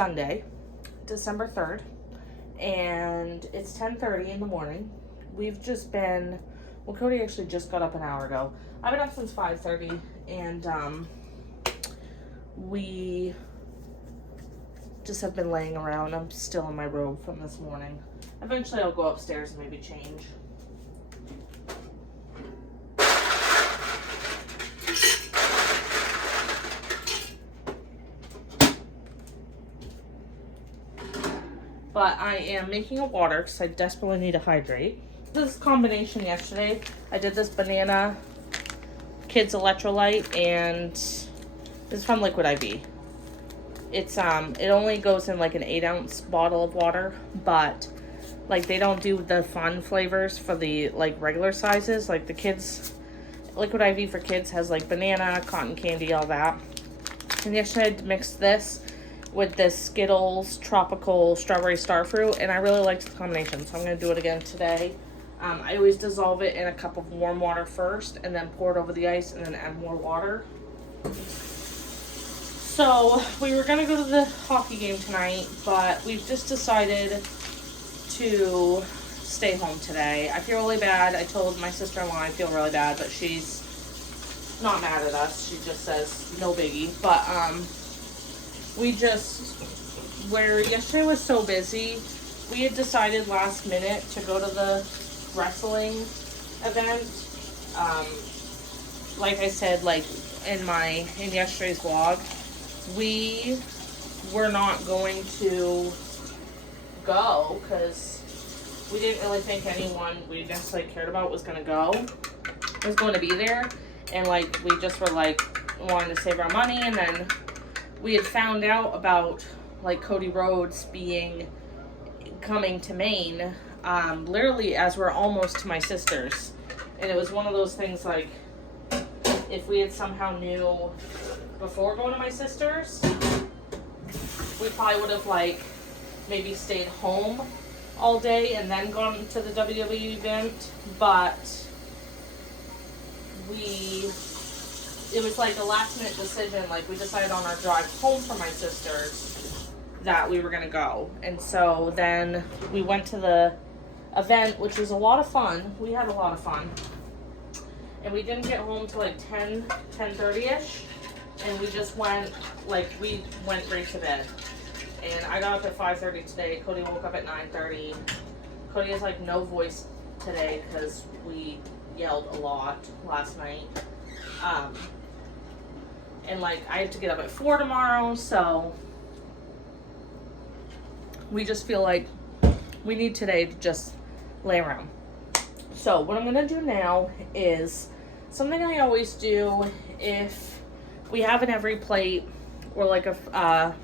Sunday, December 3rd, and it's 10:30 in the morning. We've just been, well, Cody actually just got up an hour ago. I've been up since 5:30, and we just have been laying around. I'm still in my robe from this morning. Eventually I'll go upstairs and maybe change. But I am making a water because I desperately need to hydrate. This combination yesterday, I did this banana kids electrolyte, and this is from Liquid IV. It's it only goes in like an 8-ounce bottle of water, but like they don't do the fun flavors for the like regular sizes. Like the kids, Liquid IV for kids has like banana, cotton candy, all that. And yesterday I mixed this with this Skittles Tropical Strawberry Starfruit, and I really liked the combination, so I'm going to do it again today. I always dissolve it in a cup of warm water first, and then pour it over the ice, and then add more water. So, we were going to go to the hockey game tonight, but we've just decided to stay home today. I feel really bad. I told my sister-in-law I feel really bad, but she's not mad at us. She just says, no biggie. But, we just, where yesterday was so busy, we had decided last minute to go to the wrestling event. Like I said, like in yesterday's vlog, we were not going to go because we didn't really think anyone we necessarily cared about was going to be there. And like, we just were like, wanting to save our money, and then we had found out about like Cody Rhodes coming to Maine, literally as we're almost to my sister's. And it was one of those things like, if we had somehow knew before going to my sister's, we probably would have like maybe stayed home all day and then gone to the WWE event. But it was like a last minute decision. Like, we decided on our drive home from my sister's that we were going to go. And so then we went to the event, which was a lot of fun. We had a lot of fun. And we didn't get home till like 10:30ish. And we just went straight to bed. And I got up at 5:30 today. Cody woke up at 9:30. Cody has like no voice today because we yelled a lot last night. And like, I have to get up at 4 tomorrow, so we just feel like we need today to just lay around. So what I'm gonna do now is something I always do if we have an every plate or like a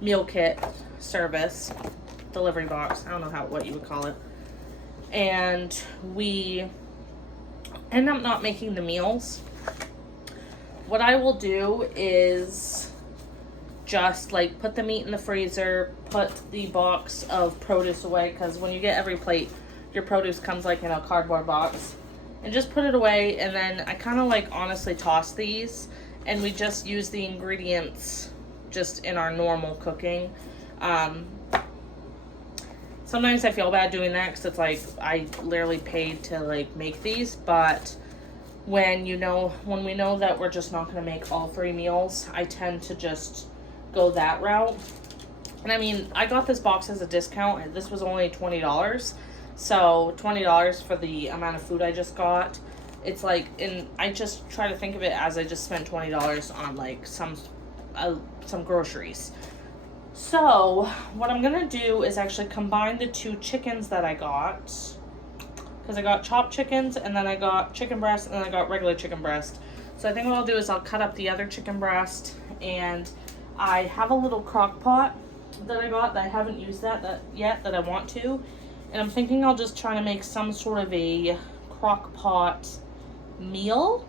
meal kit service, delivery box, I don't know what you would call it, and we end up not making the meals. What I will do is just like put the meat in the freezer, put the box of produce away, because when you get every plate, your produce comes like in a cardboard box, and just put it away. And then I kind of like honestly toss these, and we just use the ingredients just in our normal cooking. Sometimes I feel bad doing that because it's like I literally paid to like make these, but when we know that we're just not going to make all 3 meals, I tend to just go that route. And I mean, I got this box as a discount, and this was only $20. So $20 for the amount of food I just got. It's like, and I just try to think of it as I just spent $20 on like some groceries. So what I'm going to do is actually combine the 2 chickens that I got. Because I got chopped chickens, and then I got chicken breast, and then I got regular chicken breast. So I think what I'll do is I'll cut up the other chicken breast, and I have a little crock pot that I got that I haven't used yet that I want to. And I'm thinking I'll just try to make some sort of a crock pot meal.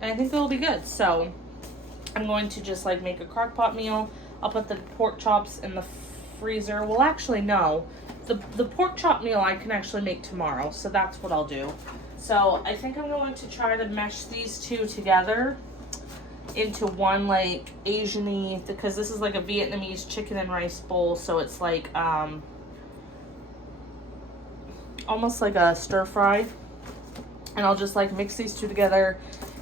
And I think it'll be good. So I'm going to just like make a crock pot meal. I'll put the pork chops in the freezer. Well, actually, no. The pork chop meal I can actually make tomorrow, so that's what I'll do. So I think I'm going to try to mesh these 2 together into one like Asian-y, because this is like a Vietnamese chicken and rice bowl, so it's like almost like a stir fry. And I'll just like mix these two together,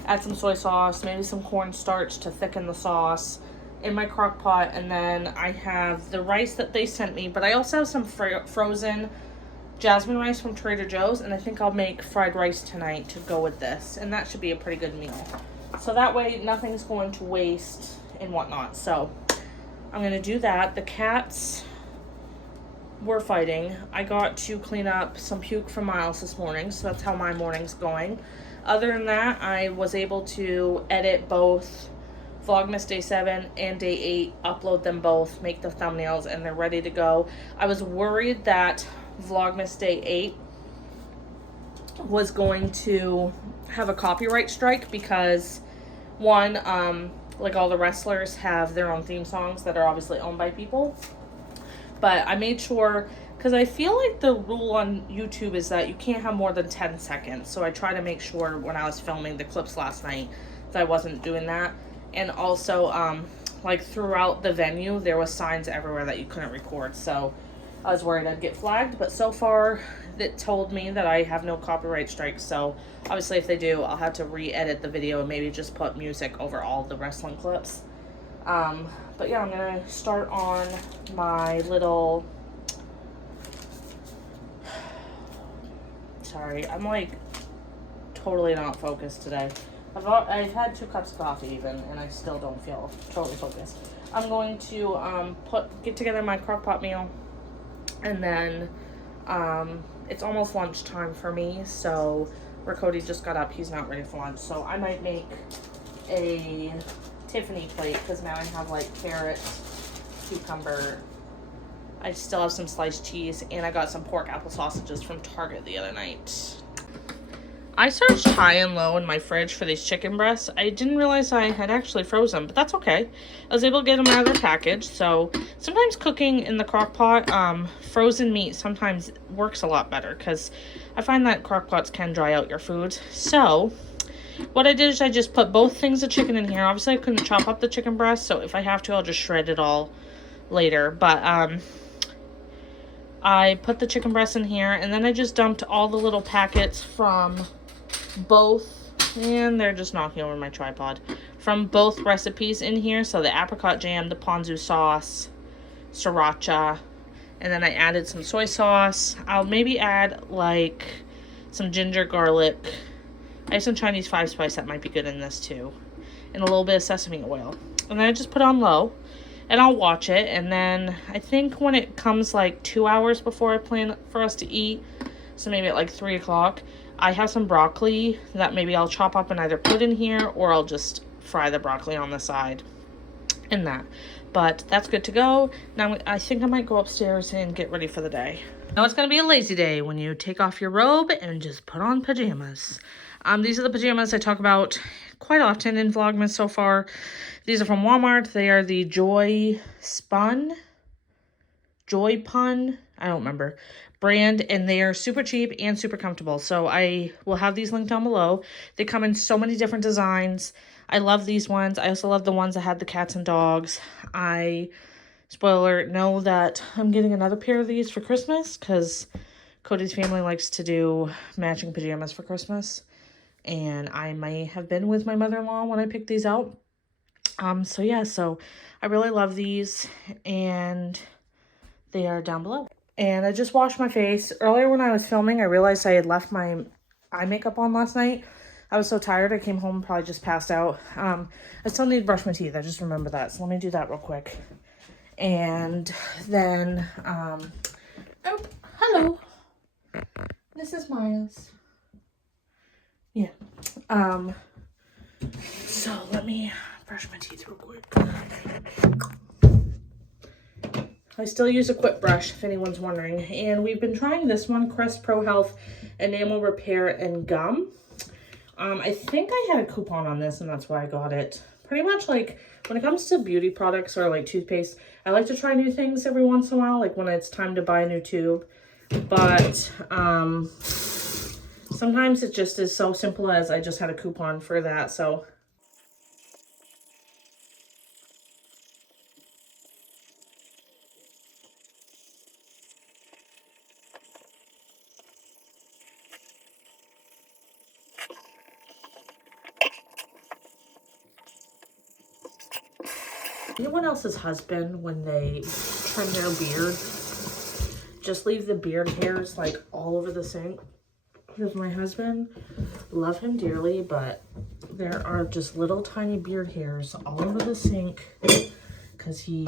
add some soy sauce, maybe some cornstarch to thicken the sauce in my crock pot. And then I have the rice that they sent me, but I also have some frozen jasmine rice from Trader Joe's, and I think I'll make fried rice tonight to go with this, and that should be a pretty good meal. So that way nothing's going to waste and whatnot. So I'm gonna do that. The cats were fighting. I got to clean up some puke from Miles this morning, so that's how my morning's going. Other than that, I was able to edit both Vlogmas Day 7 and Day 8, upload them both, make the thumbnails, and they're ready to go. I was worried that Vlogmas Day 8 was going to have a copyright strike because one, like all the wrestlers have their own theme songs that are obviously owned by people. But I made sure, because I feel like the rule on YouTube is that you can't have more than 10 seconds. So I try to make sure when I was filming the clips last night that I wasn't doing that. And also, like throughout the venue, there was signs everywhere that you couldn't record. So I was worried I'd get flagged. But so far, it told me that I have no copyright strikes. So obviously if they do, I'll have to re-edit the video and maybe just put music over all the wrestling clips. But yeah, I'm gonna start on my little, sorry, I'm like totally not focused today. I've had 2 cups of coffee even, and I still don't feel totally focused. I'm going to get together my crock pot meal, and then it's almost lunchtime for me, so where Cody just got up, he's not ready for lunch, so I might make a Tiffany plate, because now I have like carrot, cucumber, I still have some sliced cheese, and I got some pork apple sausages from Target the other night. I searched high and low in my fridge for these chicken breasts. I didn't realize I had actually frozen, but that's okay. I was able to get them out of their package. So sometimes cooking in the crock pot, frozen meat sometimes works a lot better, because I find that crock pots can dry out your food. So what I did is I just put both things of chicken in here. Obviously I couldn't chop up the chicken breast, so if I have to, I'll just shred it all later. But I put the chicken breast in here, and then I just dumped all the little packets from both, and they're just knocking over my tripod, from both recipes in here. So the apricot jam, the ponzu sauce, sriracha, and then I added some soy sauce. I'll maybe add like some ginger garlic. I have some Chinese 5-spice that might be good in this too, and a little bit of sesame oil. And then I just put it on low, and I'll watch it. And then I think when it comes like 2 hours before I plan for us to eat, so maybe at like 3 o'clock, I have some broccoli that maybe I'll chop up and either put in here, or I'll just fry the broccoli on the side in that. But that's good to go. Now I think I might go upstairs and get ready for the day. Now it's going to be a lazy day when you take off your robe and just put on pajamas. These are the pajamas I talk about quite often in Vlogmas so far. These are from Walmart. They are the Joy Pun, I don't remember, brand, and they are super cheap and super comfortable. So I will have these linked down below. They come in so many different designs. I love these ones. I also love the ones that had the cats and dogs. I, spoiler alert, know that I'm getting another pair of these for Christmas, because Cody's family likes to do matching pajamas for Christmas. And I may have been with my mother-in-law when I picked these out. So yeah, so I really love these, and they are down below. And I just washed my face. Earlier when I was filming, I realized I had left my eye makeup on last night. I was so tired, I came home, probably just passed out. I still need to brush my teeth, I just remember that. So let me do that real quick. And then, oh, hello. This is Miles. Yeah. So let me brush my teeth real quick. I still use a Quip brush, if anyone's wondering. And we've been trying this one, Crest Pro Health Enamel Repair and Gum. I think I had a coupon on this, and that's why I got it. Pretty much, like, when it comes to beauty products or, like, toothpaste, I like to try new things every once in a while, like when it's time to buy a new tube. But, sometimes it just is so simple as I just had a coupon for that, so. Anyone else's husband, when they trim their beard, just leave the beard hairs like all over the sink? Because my husband, love him dearly, but there are just little tiny beard hairs all over the sink because he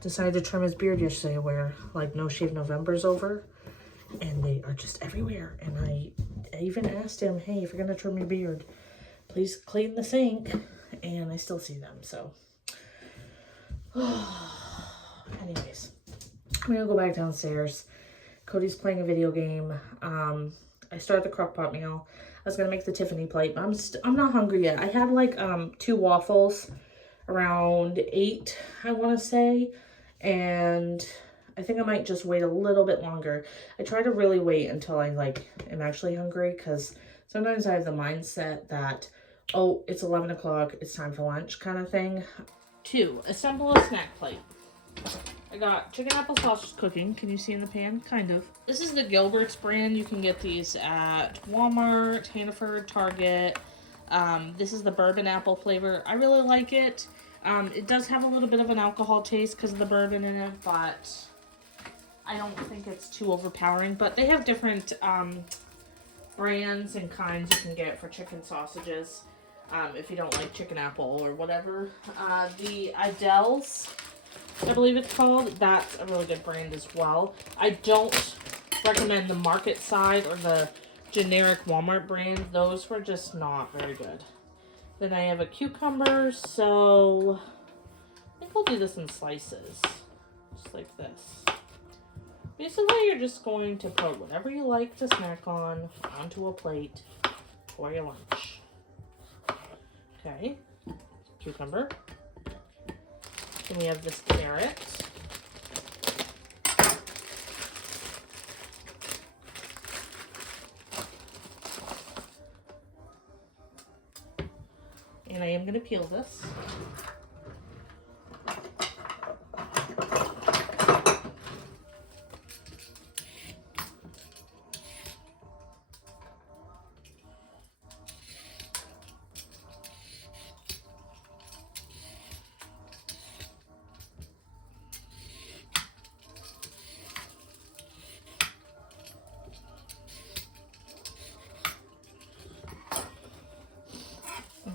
decided to trim his beard yesterday where like No Shave November's over, and they are just everywhere. And I even asked him, hey, if you're gonna trim your beard, please clean the sink, and I still see them. So anyways, I'm gonna go back downstairs. Cody's playing a video game. I started the crock pot meal. I was gonna make the Tiffany plate, but I'm not hungry yet. I had like 2 waffles around 8, I want to say, and I think I might just wait a little bit longer. I try to really wait until I like am actually hungry, because sometimes I have the mindset that, oh, it's 11 o'clock, it's time for lunch kind of thing. 2, assemble a snack plate. I got chicken apple sausage cooking. Can you see in the pan? Kind of. This is the Gilbert's brand. You can get these at Walmart, Hannaford, Target. This is the bourbon apple flavor. I really like it. It does have a little bit of an alcohol taste because of the bourbon in it, but I don't think it's too overpowering. But they have different brands and kinds you can get for chicken sausages if you don't like chicken apple or whatever. The Idell's, I believe it's called, that's a really good brand as well. I don't recommend the market side or the generic Walmart brand. Those were just not very good. Then I have a cucumber, so I think I'll do this in slices, just like this. Basically, you're just going to put whatever you like to snack on onto a plate for your lunch. Okay, cucumber. Then we have this carrot. And I am going to peel this.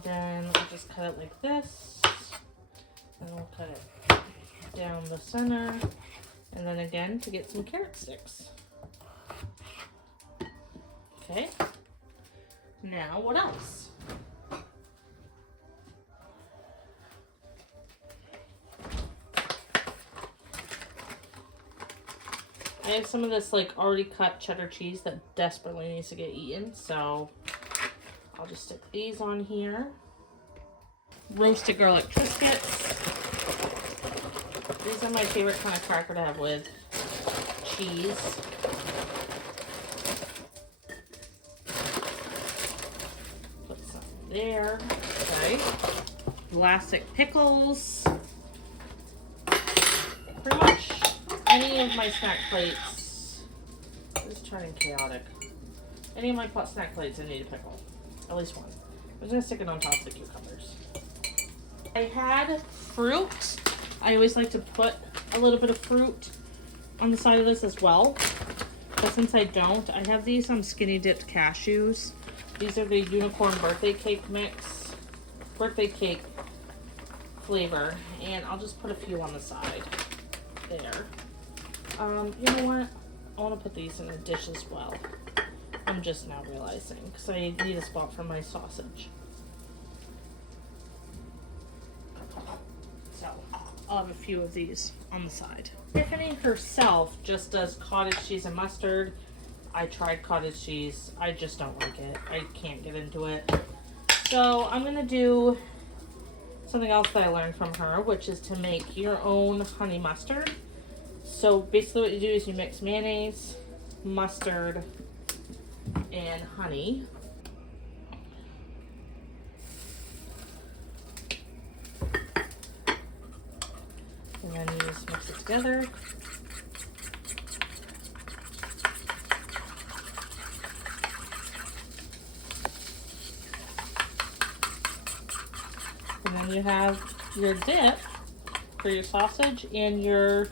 Then I'll just cut it like this, and we'll cut it down the center, and then again to get some carrot sticks. Okay, now what else? I have some of this like already cut cheddar cheese that desperately needs to get eaten, so I'll just stick these on here. Roasted garlic Triscuits. These are my favorite kind of cracker to have with cheese. Put some there. Okay. Vlasic pickles. Pretty much any of my snack plates. This is turning chaotic. Any of my snack plates, I need a pickle. At least one. I'm just gonna stick it on top of the cucumbers. I had fruit. I always like to put a little bit of fruit on the side of this as well. But since I don't, I have these skinny dipped cashews. These are the unicorn birthday cake mix. Birthday cake flavor. And I'll just put a few on the side. There. You know what? I want to put these in a dish as well. I'm just now realizing, because I need a spot for my sausage. So, I'll have a few of these on the side. Tiffany herself just does cottage cheese and mustard. I tried cottage cheese. I just don't like it. I can't get into it. So, I'm going to do something else that I learned from her, which is to make your own honey mustard. So, basically what you do is you mix mayonnaise, mustard, and honey. And then you just mix it together. And then you have your dip, for your sausage and your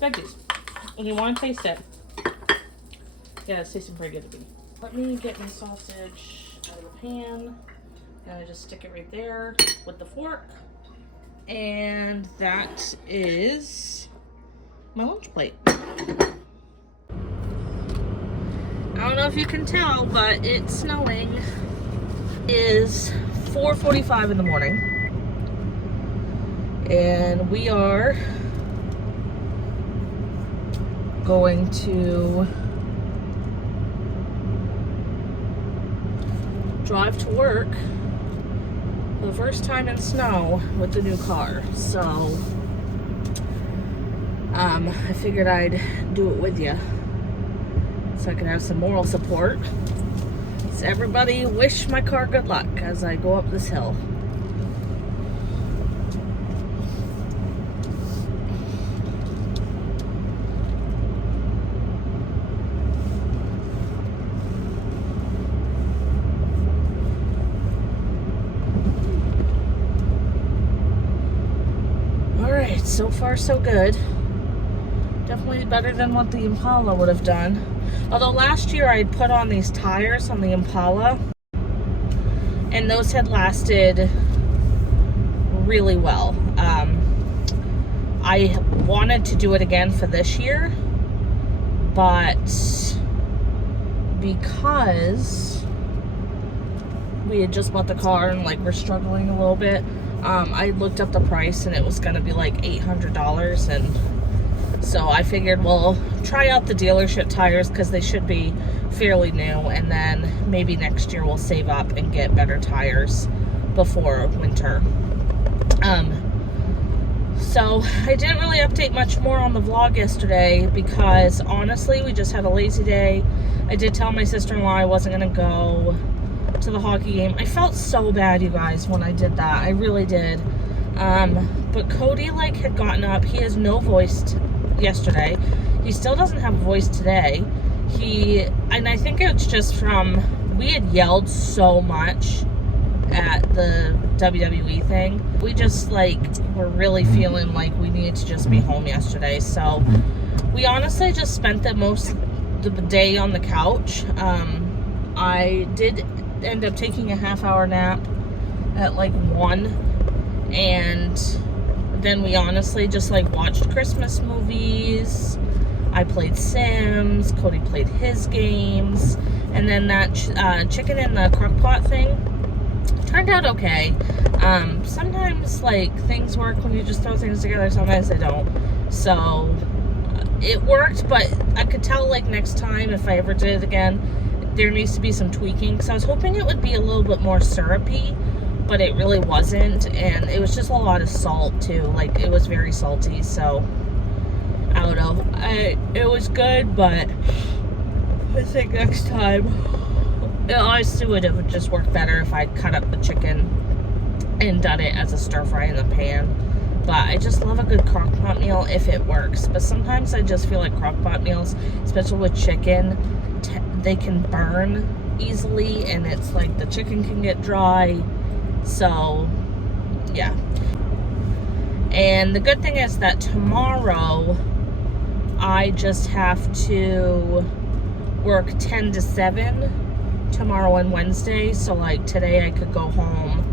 veggies. And you want to taste it. Yeah, it's tasting pretty good to me. Let me get my sausage out of the pan. And I just stick it right there with the fork. And that is my lunch plate. I don't know if you can tell, but it's snowing. It is 4:45 in the morning. And we are going to drive to work for the first time in snow with the new car. So I figured I'd do it with you so I can have some moral support. So everybody wish my car good luck as I go up this hill. Alright, so far so good. Definitely better than what the Impala would have done. Although last year I had put on these tires on the Impala and those had lasted really well. I wanted to do it again for this year, but because we had just bought the car and like we're struggling a little bit, I looked up the price and it was gonna be like $800, and so I figured we'll try out the dealership tires because they should be fairly new, and then maybe next year we'll save up and get better tires before winter. So I didn't really update much more on the vlog yesterday because honestly we just had a lazy day. I did tell my sister-in-law I wasn't gonna go to the hockey game. I felt so bad, you guys, when I did that. I really did. But Cody like had gotten up. He has no voice yesterday. He still doesn't have a voice today. And I think it's just from, we had yelled so much at the WWE thing. We just like were really feeling like we needed to just be home yesterday. So we honestly just spent the day on the couch. I did end up taking a half-hour nap at like 1, and then we honestly just like watched Christmas movies. I played Sims, Cody played his games, and then that chicken in the crock pot thing turned out okay. Sometimes like things work when you just throw things together, sometimes they don't. So it worked, but I could tell like next time if I ever did it again, there needs to be some tweaking, because I was hoping it would be a little bit more syrupy, but it really wasn't, and it was just a lot of salt too. Like it was very salty, so I don't know. It was good, but I think next time it honestly would have just worked better if I'd cut up the chicken and done it as a stir fry in the pan. But I just love a good crock pot meal if it works. But sometimes I just feel like crock pot meals, especially with chicken, they can burn easily, and it's like the chicken can get dry. So yeah. And the good thing is that tomorrow I just have to work 10 to 7 tomorrow and Wednesday. So like today I could go home,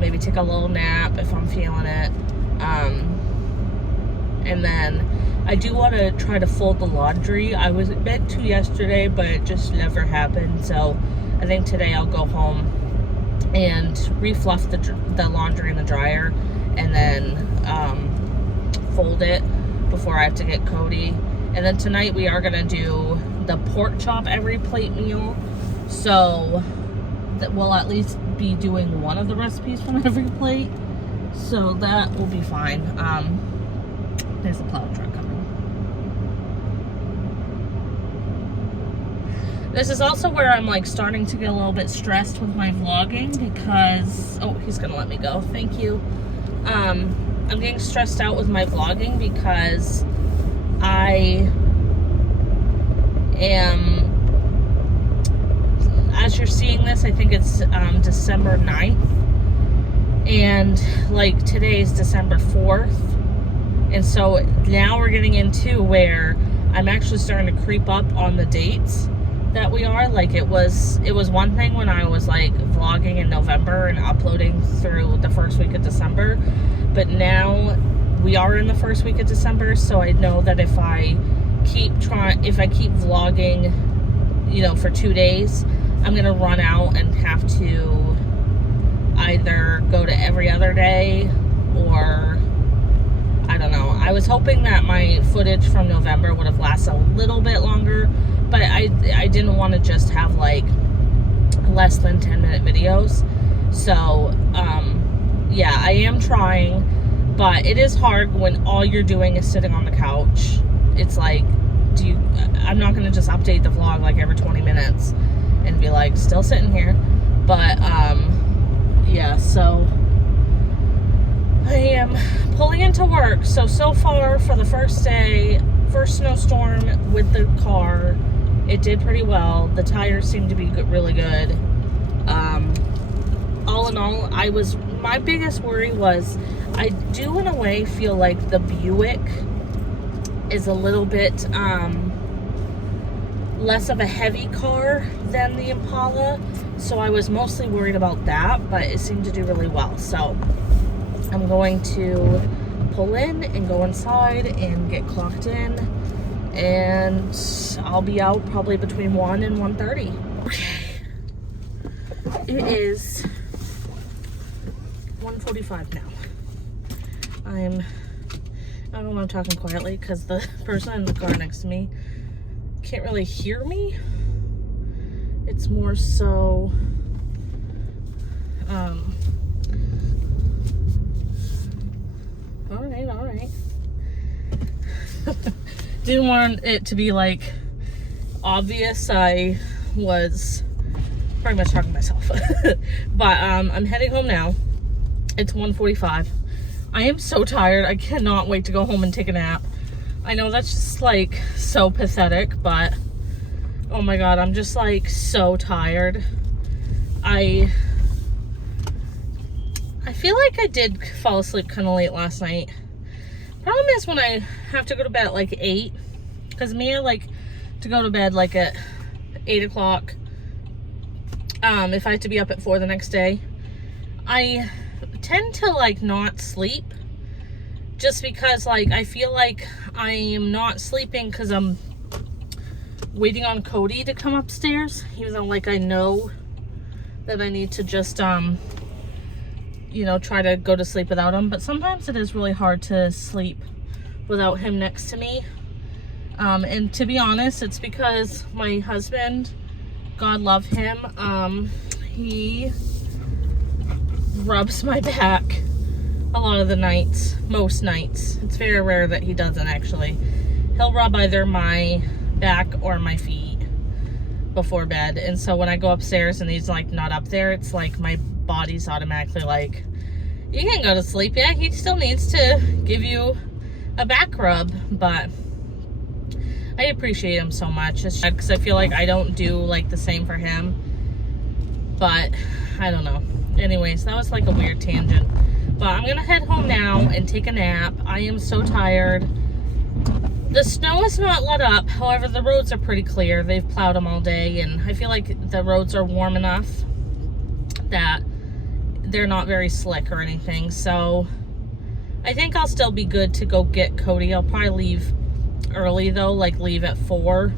maybe take a little nap if I'm feeling it. And then I do want to try to fold the laundry. I was meant to yesterday, but it just never happened. So I think today I'll go home and refluff the laundry in the dryer, and then fold it before I have to get Cody. And then tonight we are gonna do the pork chop every plate meal. So that we'll at least be doing one of the recipes from every plate. So that will be fine. There's a plow truck coming. This is also where I'm like starting to get a little bit stressed with my vlogging because, oh, he's gonna let me go. Thank you. I'm getting stressed out with my vlogging because I am, as you're seeing this, I think it's December 9th. And like today's December 4th. And so now we're getting into where I'm actually starting to creep up on the dates that we are. Like it was one thing when I was like vlogging in November and uploading through the first week of December, but now we are in the first week of December, so I know that if I keep vlogging, you know, for 2 days, I'm gonna run out and have to either go to every other day, or I don't know. I was hoping that my footage from November would have lasted a little bit longer, but I didn't want to just have like less than 10-minute videos. So yeah, I am trying, but it is hard when all you're doing is sitting on the couch. It's like, I'm not going to just update the vlog like every 20 minutes and be like, still sitting here. But yeah, so I am pulling into work. So far for the first day, first snowstorm with the car, it did pretty well. The tires seem to be really good. All in all, my biggest worry was, I do in a way feel like the Buick is a little bit less of a heavy car than the Impala. So I was mostly worried about that, but it seemed to do really well. So I'm going to pull in and go inside and get clocked in, and I'll be out probably between 1 and 1:30. Okay. It is 1:45 now. I don't know why I'm talking quietly, because the person in the car next to me can't really hear me. It's more so all right. Didn't want it to be like obvious. I was pretty much talking to myself. But I'm heading home now. It's 1:45. I am so tired. I cannot wait to go home and take a nap. I know that's just like so pathetic, but oh my god, I'm just like so tired. I feel like I did fall asleep kind of late last night. Problem is when I have to go to bed at like 8, because me, I like to go to bed like at 8 o'clock. If I have to be up at 4 the next day, I tend to like not sleep, just because like I feel like I am not sleeping because I'm waiting on Cody to come upstairs, even though like I know that I need to just you know, try to go to sleep without him. But sometimes it is really hard to sleep without him next to me, and to be honest, it's because my husband, God love him, he rubs my back a lot of the nights, most nights. It's very rare that he doesn't actually. He'll rub either my back or my feet before bed, and so when I go upstairs and he's like not up there, it's like my body's automatically like, you can go to sleep. Yeah, he still needs to give you a back rub, but I appreciate him so much. It's because I feel like I don't do like the same for him, but I don't know. Anyways, that was like a weird tangent, but I'm gonna head home now and take a nap. I am so tired. The snow is not let up. However, the roads are pretty clear. They've plowed them all day, and I feel like the roads are warm enough that they're not very slick or anything. So I think I'll still be good to go get Cody. I'll probably leave early though, like leave at 4.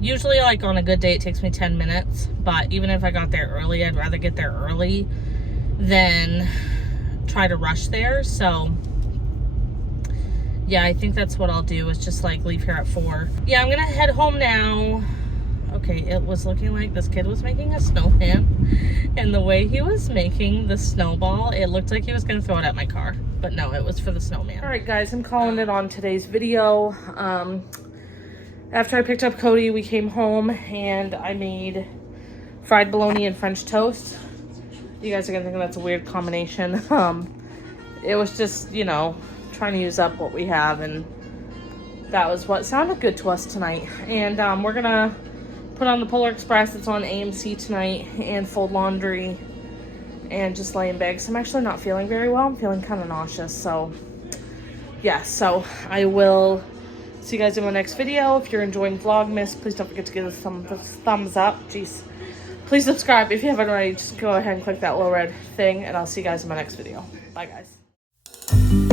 Usually like on a good day it takes me 10 minutes, but even if I got there early, I'd rather get there early than try to rush there. So yeah, I think that's what I'll do, is just like leave here at 4. Yeah, I'm gonna head home now. Okay, it was looking like this kid was making a snowman, and the way he was making the snowball, it looked like he was gonna throw it at my car, but no, it was for the snowman. All right, guys, I'm calling it on today's video. After I picked up Cody, we came home and I made fried bologna and French toast. You guys are gonna think that's a weird combination. It was just, you know, trying to use up what we have, and that was what sounded good to us tonight. And we're gonna put on the Polar Express. It's on AMC tonight, and fold laundry and just lay in bed. I'm actually not feeling very well. I'm feeling kind of nauseous. So yeah, so I will see you guys in my next video. If you're enjoying Vlogmas, please don't forget to give us some thumbs up. Jeez. Please subscribe if you haven't already. Just go ahead and click that little red thing, and I'll see you guys in my next video. Bye, guys.